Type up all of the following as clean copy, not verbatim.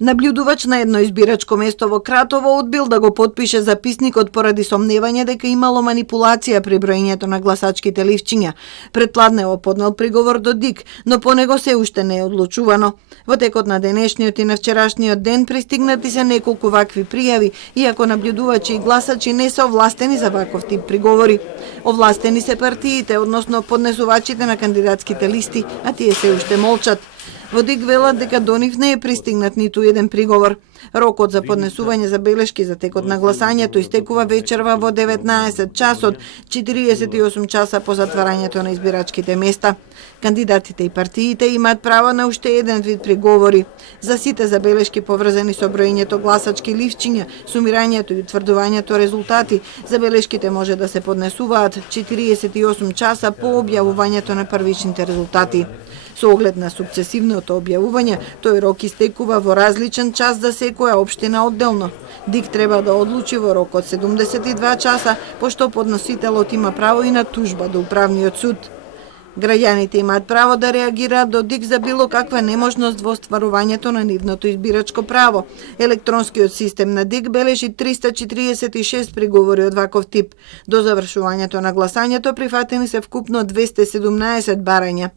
Наблюдувач на едно избирачко место во Кратово одбил да го потпише записникот поради сомневање дека имало манипулација при броењето на гласачките ливчиња. Предпладнево поднел приговор до ДИК, но по него се уште не е одлучувано. Во текот на денешниот и на вчерашниот ден пристигнати се неколку вакви пријави, иако наблюдувачи и гласачи не се овластени за ваков тип приговори. Овластени се партиите, односно поднесувачите на кандидатските листи, а тие се уште молчат. Во ДИК велат дека до нив не е пристигнат ниту еден приговор. Рокот за поднесување забелешки за текот на гласањето истекува вечерва во 19 часот, 48 часа по затварањето на избирачките места. Кандидатите и партиите имаат право на уште еден вид приговори. За сите забелешки поврзани со броењето гласачки ливчиња, сумирањето и утврдувањето резултати, забелешките може да се поднесуваат 48 часа по објавувањето на првичните резултати. Со оглед на сукцесивното објавување, тој рок истекува во различен час за секоја општина одделно. ДИК треба да одлучи во рок од 72 часа, пошто подносителот има право и на тужба до управниот суд. Граѓаните имаат право да реагираат до ДИК за било каква неможност во остварувањето на нивното избирачко право. Електронскиот систем на ДИК бележи 346 приговори од ваков тип. До завршувањето на гласањето прифатени се вкупно 217 барања.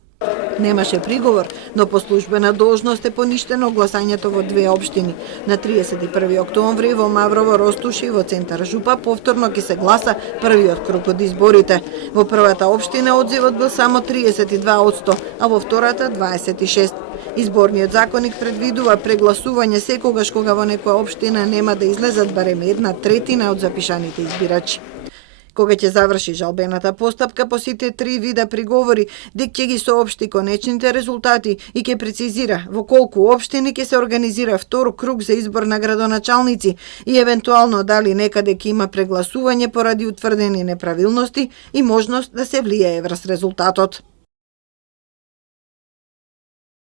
Немаше приговор, но по службена должност е поништено гласањето во две општини. На 31 октомври во Маврово, Ростуш и во центар Жупа повторно ќе се гласа првиот круг од изборите. Во првата општина одзивот бил само 32%, а во втората 26%. Изборниот законник предвидува прегласување секогаш кога во некоја општина нема да излезат барем 1/3 од запишаните избирачи. Кога ќе заврши жалбената постапка по сите три вида приговори, ДИК ќе ги соопшти конечните резултати и ќе прецизира во колку општини ќе се организира втор круг за избор на градоначалници и евентуално дали некаде ќе има прегласување поради утврдени неправилности и можност да се влијае врз резултатот.